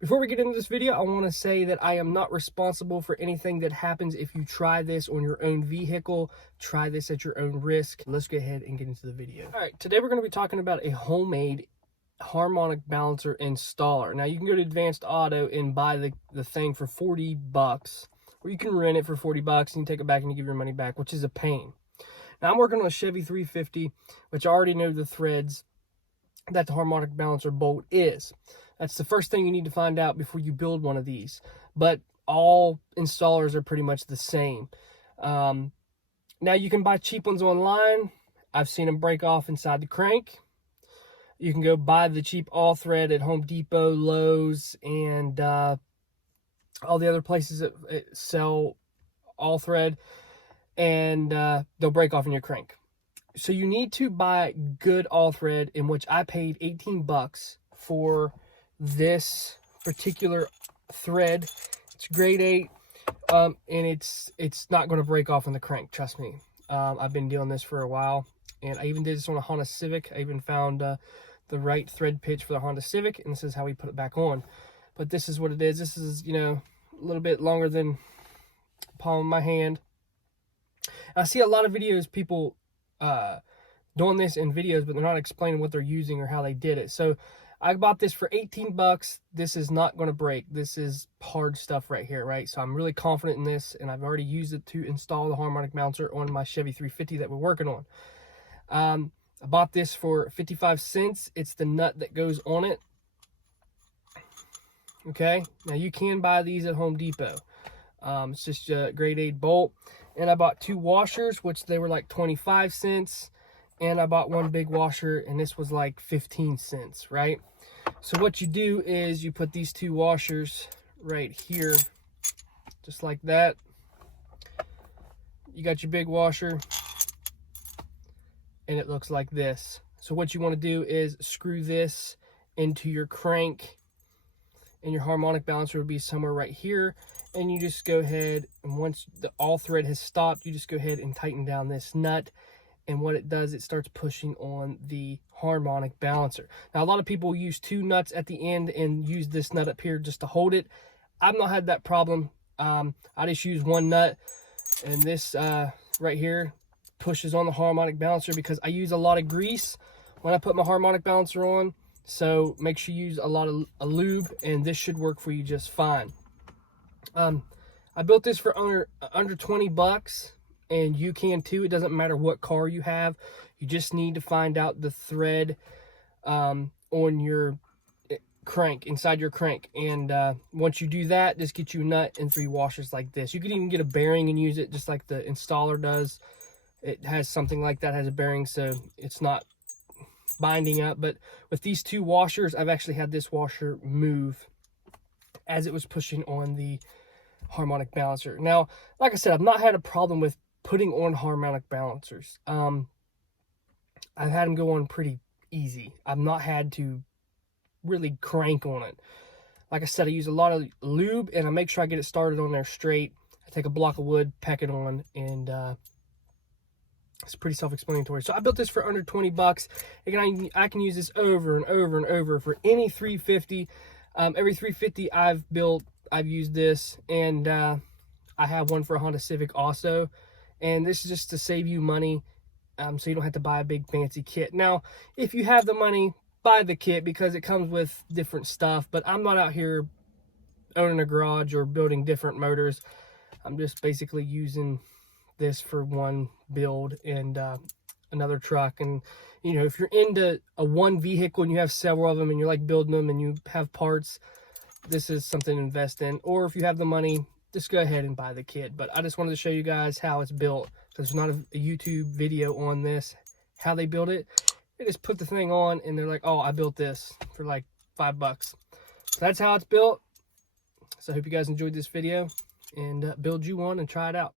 Before we get into this video, I want to say that I am not responsible for anything that happens if you try this on your own vehicle. Try this at your own risk. Let's go ahead and get into the video. All right, today we're going to be talking about a homemade harmonic balancer installer. Now, you can go to Advanced Auto and buy the thing for 40 bucks, or you can rent it for 40 bucks and you take it back and you give your money back, which is a pain. Now, I'm working on a Chevy 350, which I already know the threads that the harmonic balancer bolt is. That's the first thing you need to find out before you build one of these. But all installers are pretty much the same. Now, you can buy cheap ones online. I've seen them break off inside the crank. You can go buy the cheap all thread at Home Depot, Lowe's, and all the other places that sell all thread, and they'll break off in your crank. So you need to buy good all thread, in which I paid 18 bucks for this particular thread. It's grade 8, and it's not going to break off in the crank, trust me. I've been doing this for a while, and I even did this on a Honda Civic. I even found the right thread pitch for the Honda Civic, and this is how we put it back on. But this is what it is. This is, you know, a little bit longer than the palm of my hand. I see a lot of videos, people doing this in videos, but they're not explaining what they're using or how they did it. So I bought this for 18 bucks. This is not going to break. This is hard stuff right here, right? So I'm really confident in this, and I've already used it to install the harmonic balancer on my Chevy 350 that we're working on. I bought this for 55 cents. It's the nut that goes on it. Okay, now you can buy these at Home Depot. It's just a grade 8 bolt. And I bought 2 washers, which they were like 25 cents. And I bought one big washer, and this was like 15 cents, right? So what you do is you put these 2 washers right here, just like that. You got your big washer, and it looks like this. So what you want to do is screw this into your crank, and your harmonic balancer would be somewhere right here. And you just go ahead, and once the all thread has stopped, you just go ahead and tighten down this nut. And what it does, it starts pushing on the harmonic balancer. Now, a lot of people use 2 nuts at the end and use this nut up here just to hold it. I've not had that problem. I just use 1 nut, and this right here pushes on the harmonic balancer because I use a lot of grease when I put my harmonic balancer on. So make sure you use a lot of lube, and this should work for you just fine. I built this for under 20 bucks. And you can too. It doesn't matter what car you have. You just need to find out the thread on your crank, inside your crank. And once you do that, just get you a nut and 3 washers like this. You can even get a bearing and use it just like the installer does. It has something like that, has a bearing, so it's not binding up. But with these 2 washers, I've actually had this washer move as it was pushing on the harmonic balancer. Now, like I said, I've not had a problem with putting on harmonic balancers. I've had them go on pretty easy. I've not had to really crank on it. Like I said, I use a lot of lube, and I make sure I get it started on there straight. I take a block of wood, peck it on, and it's pretty self-explanatory. So I built this for under 20 bucks. Again, I can use this over and over and over for any 350. Every 350 I've built, I've used this, and I have one for a Honda Civic also. And this is just to save you money, so you don't have to buy a big fancy kit. Now, if you have the money, buy the kit because it comes with different stuff. But I'm not out here owning a garage or building different motors. I'm just basically using this for one build and another truck. And, you know, if you're into one vehicle and you have several of them and you're like building them and you have parts, this is something to invest in. Or if you have the money, just go ahead and buy the kit. But I just wanted to show you guys how it's built. There's not a YouTube video on this, how they build it. They just put the thing on and they're like, oh, I built this for like 5 bucks. So that's how it's built. So I hope you guys enjoyed this video, and build you one and try it out.